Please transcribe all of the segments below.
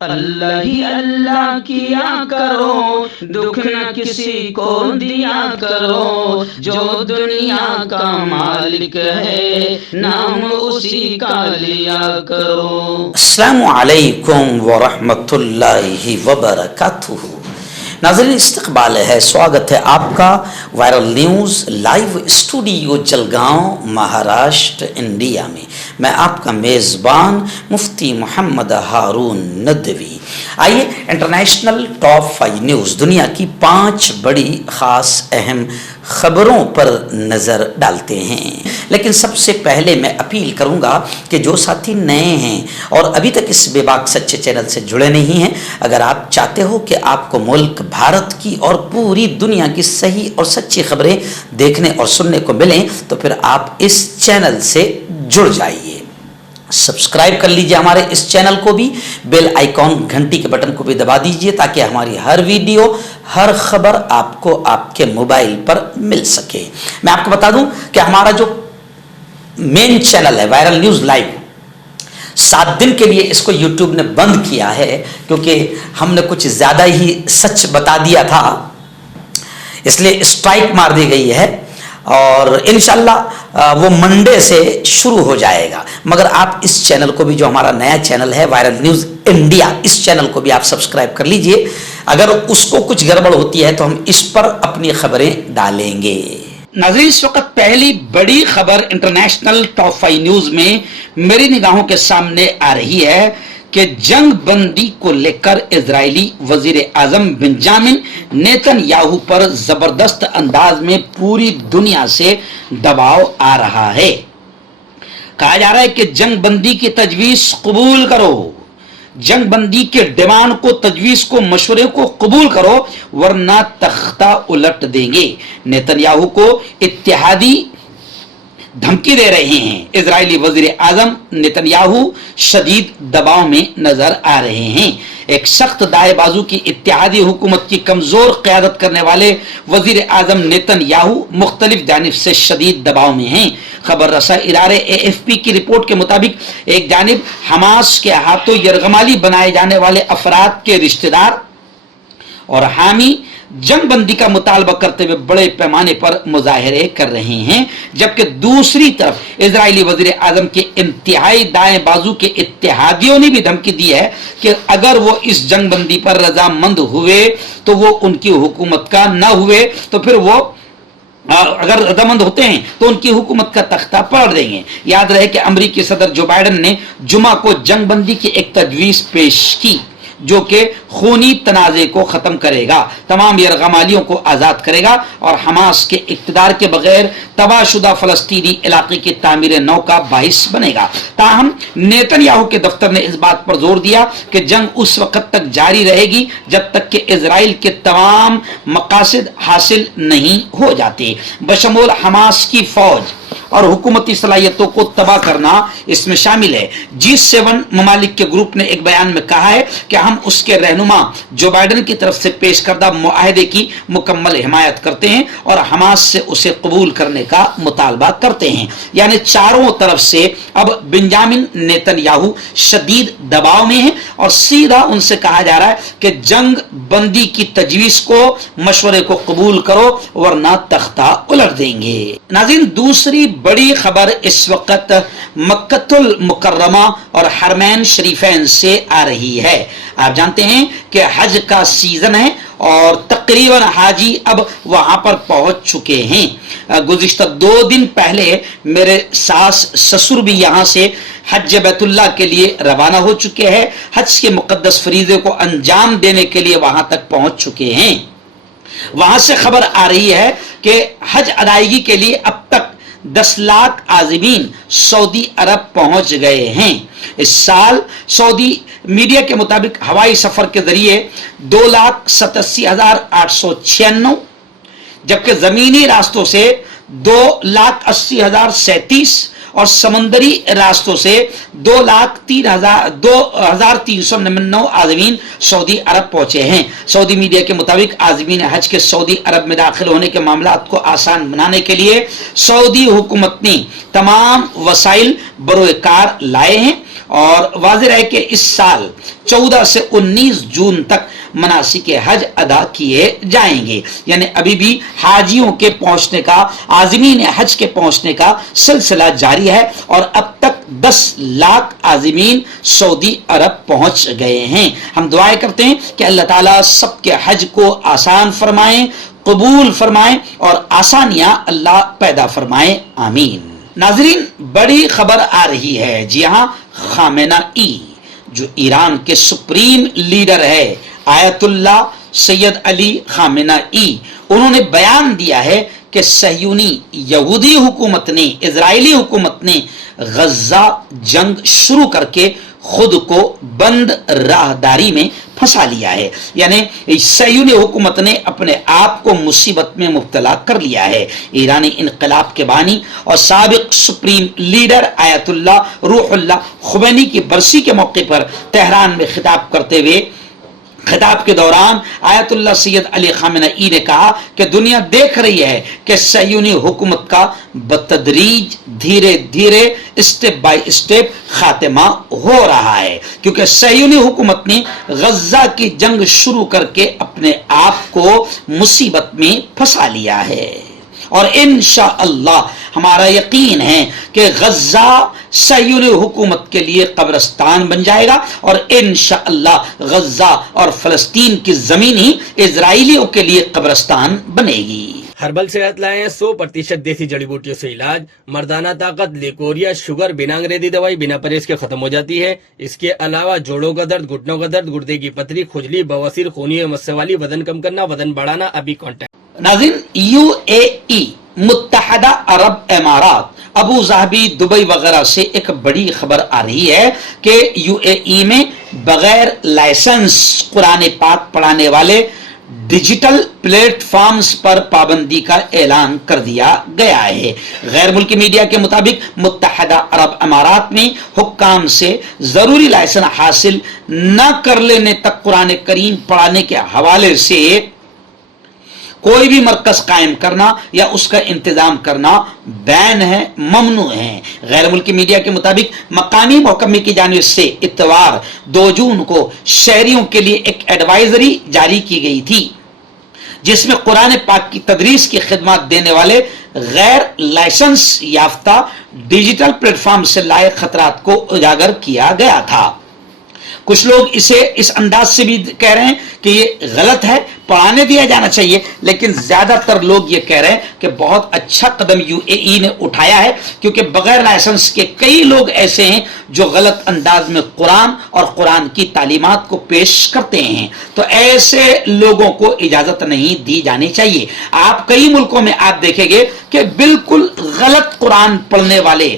اللہ ہی اللہ کیا کرو، دکھ نہ کسی کو دیا کرو، جو دنیا کا مالک ہے نام اسی کا لیا کرو۔ السلام علیکم ورحمۃ اللہ وبرکاتہ۔ ناظرین استقبال ہے، سواگت ہے آپ کا viral news live studio Jalgaon Maharashtra India میں۔ میں آپ کا میزبان مفتی محمد ہارون ندوی۔ آئیے انٹرنیشنل ٹاپ 5 نیوز، دنیا کی 5 بڑی خاص اہم خبروں پر نظر ڈالتے ہیں۔ لیکن سب سے پہلے میں اپیل کروں گا کہ جو ساتھی نئے ہیں اور ابھی تک اس بے باک سچے چینل سے جڑے نہیں ہیں، اگر آپ چاہتے ہو کہ آپ کو ملک بھارت کی اور پوری دنیا کی صحیح اور سچی خبریں دیکھنے اور سننے کو ملیں تو پھر آپ اس چینل سے جڑ جائیے۔ سبسکرائب کر لیجئے ہمارے اس چینل کو بھی، بیل آئیکن گھنٹی کے بٹن کو بھی دبا دیجئے تاکہ ہماری ہر ویڈیو، ہر خبر آپ کو آپ کے موبائل پر مل سکے۔ میں آپ کو بتا دوں کہ ہمارا جو مین چینل ہے وائرل نیوز لائیو، 7 دن کے لیے اس کو یوٹیوب نے بند کیا ہے کیونکہ ہم نے کچھ زیادہ ہی سچ بتا دیا تھا، اس لیے اسٹرائک مار دی گئی ہے اور انشاءاللہ وہ منڈے سے شروع ہو جائے گا۔ مگر آپ اس چینل کو بھی، جو ہمارا نیا چینل ہے وائرل نیوز انڈیا، اس چینل کو بھی آپ سبسکرائب کر لیجئے۔ اگر اس کو کچھ گڑبڑ ہوتی ہے تو ہم اس پر اپنی خبریں ڈالیں گے۔ ناظرین اس وقت پہلی بڑی خبر انٹرنیشنل ٹاپ 5 نیوز میں میری نگاہوں کے سامنے آ رہی ہے کہ جنگ بندی کو لے کر اسرائیلی وزیر اعظم بنجامن نیتن یاہو پر زبردست انداز میں پوری دنیا سے دباؤ آ رہا ہے۔ کہا جا رہا ہے کہ جنگ بندی کی تجویز قبول کرو، جنگ بندی کے ڈیمانڈ کو، تجویز کو، مشورے کو قبول کرو ورنہ تختہ الٹ دیں گے۔ نیتن یاہو کو اتحادی دھمکی دے رہے ہیں۔ اسرائیلی وزیر اعظم نیتن یاہو شدید دباؤ میں نظر آ رہے ہیں۔ ایک سخت دائیں بازو کی اتحادی حکومت کی کمزور قیادت کرنے والے وزیر اعظم نیتن یاہو مختلف جانب سے شدید دباؤ میں ہیں۔ خبر رساں ادارے AFP کی رپورٹ کے مطابق ایک جانب حماس کے ہاتھوں یرغمالی بنائے جانے والے افراد کے رشتہ دار اور حامی جنگ بندی کا مطالبہ کرتے ہوئے بڑے پیمانے پر مظاہرے کر رہے ہیں، جبکہ دوسری طرف اسرائیلی وزیر اعظم کے انتہائی دائیں بازو کے اتحادیوں نے بھی دھمکی دی ہے کہ اگر وہ اس جنگ بندی پر رضامند ہوئے تو وہ ان کی حکومت کا، نہ ہوئے تو پھر وہ اگر رضامند ہوتے ہیں تو ان کی حکومت کا تختہ پلٹ دیں گے۔ یاد رہے کہ امریکی صدر جو بائیڈن نے جمعہ کو جنگ بندی کی ایک تجویز پیش کی جو کہ خونی تنازع کو ختم کرے گا، تمام یرغمالیوں کو آزاد کرے گا اور حماس کے اقتدار کے بغیر تباہ شدہ فلسطینی علاقے کی تعمیر نو کا باعث بنے گا۔ تاہم نیتن یاہو کے دفتر نے اس بات پر زور دیا کہ جنگ اس وقت تک جاری رہے گی جب تک کہ اسرائیل کے تمام مقاصد حاصل نہیں ہو جاتے، بشمول حماس کی فوج اور حکومتی صلاحیتوں کو تباہ کرنا اس میں شامل ہے۔ G7 ممالک کے گروپ نے ایک بیان میں کہا ہے کہ ہم اس کے رہنما جو بائیڈن کی طرف سے پیش کردہ معاہدے کی مکمل حمایت کرتے ہیں اور حماس سے اسے قبول کرنے کا مطالبہ کرتے ہیں۔ یعنی چاروں طرف سے اب بنجامن نیتن یاہو شدید دباؤ میں ہیں اور سیدھا ان سے کہا جا رہا ہے کہ جنگ بندی کی تجویز کو، مشورے کو قبول کرو ورنہ تختہ الٹ دیں گے۔ ناظرین دوسری بڑی خبر اس وقت مکۃ المکرمہ اور حرمین شریفین سے آ رہی ہے۔ آپ جانتے ہیں کہ حج کا سیزن ہے اور تقریباً حاجی اب وہاں پر پہنچ چکے ہیں۔ گزشتہ 2 دن پہلے میرے ساس سسر بھی یہاں سے حج بیت اللہ کے لیے روانہ ہو چکے ہیں، حج کے مقدس فریضے کو انجام دینے کے لیے وہاں تک پہنچ چکے ہیں۔ وہاں سے خبر آ رہی ہے کہ حج ادائیگی کے لیے اب تک 10 لاکھ عازمین سعودی عرب پہنچ گئے ہیں۔ اس سال سعودی میڈیا کے مطابق ہوائی سفر کے ذریعے 2,87,896، جبکہ زمینی راستوں سے 2,80,037 اور سمندری راستوں سے 2,03,399 عازمین سعودی عرب پہنچے ہیں۔ سعودی میڈیا کے مطابق عازمین حج کے سعودی عرب میں داخل ہونے کے معاملات کو آسان بنانے کے لیے سعودی حکومت نے تمام وسائل بروئے کار لائے ہیں۔ اور واضح ہے کہ اس سال 14 سے 19 جون تک مناسک حج ادا کیے جائیں گے. یعنی ابھی بھی حاجیوں کے پہنچنے کا، عازمین حج کے پہنچنے کا سلسلہ جاری ہے اور اب تک 10 لاکھ عازمین سعودی عرب پہنچ گئے ہیں. ہم دعائیں کرتے ہیں کہ اللہ تعالیٰ سب کے حج کو آسان فرمائیں، قبول فرمائیں اور آسانیاں اللہ پیدا فرمائیں، آمین. ناظرین، بڑی خبر آ رہی ہے. جی ہاں، خامنہ ای جو ایران کے سپریم لیڈر ہے، آیت اللہ سید علی خامنہ ای، انہوں نے بیان دیا ہے کہ صہیونی یہودی حکومت نے، اسرائیلی حکومت نے غزہ جنگ شروع کر کے خود کو بند راہداری میں پھنسا لیا ہے. یعنی صہیونی حکومت نے اپنے آپ کو مصیبت میں مبتلا کر لیا ہے. ایرانی انقلاب کے بانی اور سابق سپریم لیڈر آیت اللہ روح اللہ خمینی کی برسی کے موقع پر تہران میں خطاب کرتے ہوئے، خطاب کے دوران آیت اللہ سید علی خامنہ ای نے کہا کہ دنیا دیکھ رہی ہے کہ صہیونی حکومت کا بتدریج دھیرے دھیرے اسٹیپ بائی اسٹیپ خاتمہ ہو رہا ہے، کیونکہ صہیونی حکومت نے غزہ کی جنگ شروع کر کے اپنے آپ کو مصیبت میں پھنسا لیا ہے. اور انشاءاللہ ہمارا یقین ہے کہ غزہ صہیونی حکومت کے لیے قبرستان بن جائے گا اور انشاءاللہ غزہ اور فلسطین کی زمین ہی اسرائیلیوں کے لیے قبرستان بنے گی. ہربل صحت لائے ہیں 100% دیسی جڑی بوٹیوں سے علاج. مردانہ طاقت، لیکوریا، شوگر بنا انگریزی دوائی بنا پرہیز کے ختم ہو جاتی ہے. اس کے علاوہ جوڑوں کا درد، گھٹنوں کا درد، گردے کی پتھری، کھجلی، بواسیر، خونی مسے والی، وزن کم کرنا، وزن بڑھانا. ابھی کانٹیکٹ. ناظرین، UAE متحدہ عرب امارات، ابو ظہبی، دبئی وغیرہ سے ایک بڑی خبر آ رہی ہے کہ UAE میں بغیر لائسنس قرآن پاک پڑھانے والے ڈیجیٹل پلیٹ فارمز پر پابندی کا اعلان کر دیا گیا ہے. غیر ملکی میڈیا کے مطابق متحدہ عرب امارات میں حکام سے ضروری لائسنس حاصل نہ کر لینے تک قرآن کریم پڑھانے کے حوالے سے کوئی بھی مرکز قائم کرنا یا اس کا انتظام کرنا بین ہے، ممنوع ہے. غیر ملکی میڈیا کے مطابق مقامی محکمے کی جانب سے اتوار 2 جون کو شہریوں کے لیے ایک ایڈوائزری جاری کی گئی تھی جس میں قرآن پاک کی تدریس کی خدمات دینے والے غیر لائسنس یافتہ ڈیجیٹل پلیٹ فارم سے لائق خطرات کو اجاگر کیا گیا تھا. کچھ لوگ اسے اس انداز سے بھی کہہ رہے ہیں کہ یہ غلط ہے، پڑھانے دیا جانا چاہیے، لیکن زیادہ تر لوگ یہ کہہ رہے ہیں کہ بہت اچھا قدم UAE نے اٹھایا ہے، کیونکہ بغیر لائسنس کے کئی لوگ ایسے ہیں جو غلط انداز میں قرآن اور قرآن کی تعلیمات کو پیش کرتے ہیں. تو ایسے لوگوں کو اجازت نہیں دی جانی چاہیے. آپ کئی ملکوں میں آپ دیکھیں گے کہ بالکل غلط قرآن پڑھنے والے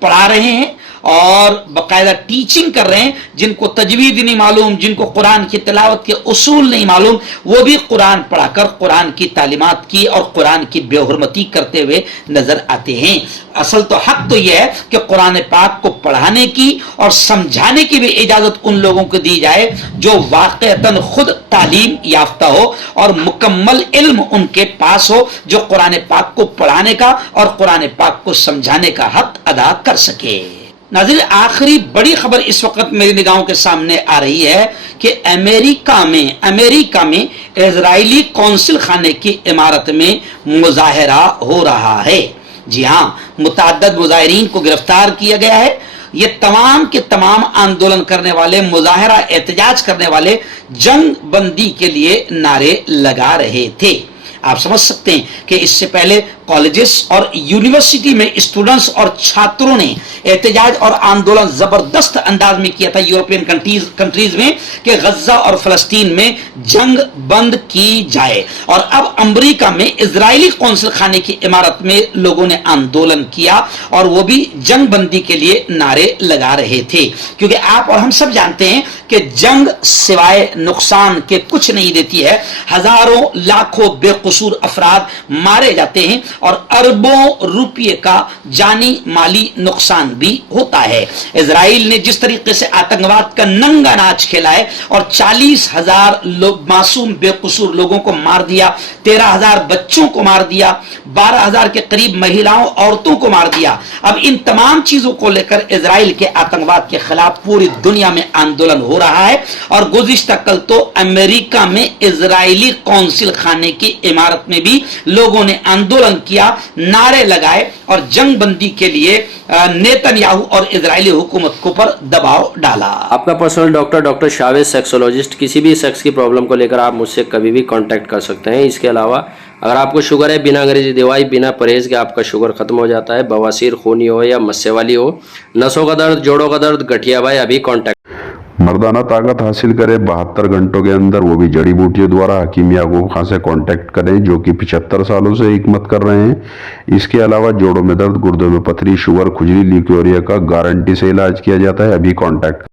پڑھا رہے ہیں اور باقاعدہ ٹیچنگ کر رہے ہیں. جن کو تجوید نہیں معلوم، جن کو قرآن کی تلاوت کے اصول نہیں معلوم، وہ بھی قرآن پڑھا کر قرآن کی تعلیمات کی اور قرآن کی بے حرمتی کرتے ہوئے نظر آتے ہیں. اصل تو حق تو یہ ہے کہ قرآن پاک کو پڑھانے کی اور سمجھانے کی بھی اجازت ان لوگوں کو دی جائے جو واقعتاً خود تعلیم یافتہ ہو اور مکمل علم ان کے پاس ہو، جو قرآن پاک کو پڑھانے کا اور قرآن پاک کو سمجھانے کا حق ادا کر سکے. ناظرین، آخری بڑی خبر اس وقت میری نگاہوں کے سامنے آ رہی ہے کہ امریکہ میں اسرائیلی قونصل خانے کی عمارت میں مظاہرہ ہو رہا ہے. جی ہاں، متعدد مظاہرین کو گرفتار کیا گیا ہے. یہ تمام کے تمام آندولن کرنے والے، مظاہرہ احتجاج کرنے والے جنگ بندی کے لیے نعرے لگا رہے تھے. آپ سمجھ سکتے ہیں کہ اس سے پہلے کالجز اور یونیورسٹی میں اسٹوڈنٹس اور چھاتروں نے احتجاج اور آندولن زبردست انداز میں کیا تھا یورپین کنٹریز میں کہ غزہ اور فلسطین میں جنگ بند کی جائے. اور اب امریکہ میں اسرائیلی قونصل خانے کی عمارت میں لوگوں نے آندولن کیا اور وہ بھی جنگ بندی کے لیے نعرے لگا رہے تھے. کیونکہ آپ اور ہم سب جانتے ہیں کہ جنگ سوائے نقصان کے کچھ نہیں دیتی ہے. ہزاروں لاکھوں بے قصور افراد مارے جاتے ہیں اور اربوں روپے کا جانی مالی نقصان بھی ہوتا ہے۔ اسرائیل نے جس طریقے سے آتنکواد کا ننگا ناچ کھیلا ہے اور 40,000 لوگ معصوم بے قصور لوگوں کو مار دیا، 13,000 بچوں کو مار دیا، 12,000 کے قریب مہیلاؤں عورتوں کو مار دیا، اب ان تمام چیزوں کو لے کر اسرائیل کے آتنکواد کے خلاف پوری دنیا میں آندولن ہو رہا ہے۔ اور گزشتہ کل تو امریکہ میں اسرائیلی قونصل خانے کی عمارت میں بھی لوگوں نے آندولن کیا، نعرے لگائے اور جنگ بندی کے لیے نیتن یاہو اور اسرائیلی حکومت کو پر دباؤ ڈالا۔ آپ کا پرسنل ڈاکٹر شاویز سیکسولوجسٹ، کسی بھی سیکس کی پرابلم کو لے کر آپ مجھ سے کبھی بھی کانٹیکٹ کر سکتے ہیں۔ اس کے علاوہ اگر آپ کو شوگر ہے، بنا انگریزی دوائی، بنا پرہیز کے آپ کا شوگر ختم ہو جاتا ہے، بواسیر خونی ہو یا مسے والی ہو، نسوں کا درد، جوڑوں کا درد، گٹھیا بھائی، ابھی کانٹیکٹ۔ مردانہ طاقت حاصل کرے 72 گھنٹوں کے اندر، وہ بھی جڑی بوٹیوں دوارا، حکیم یعقوب خان سے کانٹیکٹ کریں جو کہ 75 سالوں سے حکمت کر رہے ہیں۔ اس کے علاوہ جوڑوں میں درد، گردوں میں پتھری، شوگر، کھجلی، لیکوریا کا گارنٹی سے علاج کیا جاتا ہے، ابھی کانٹیکٹ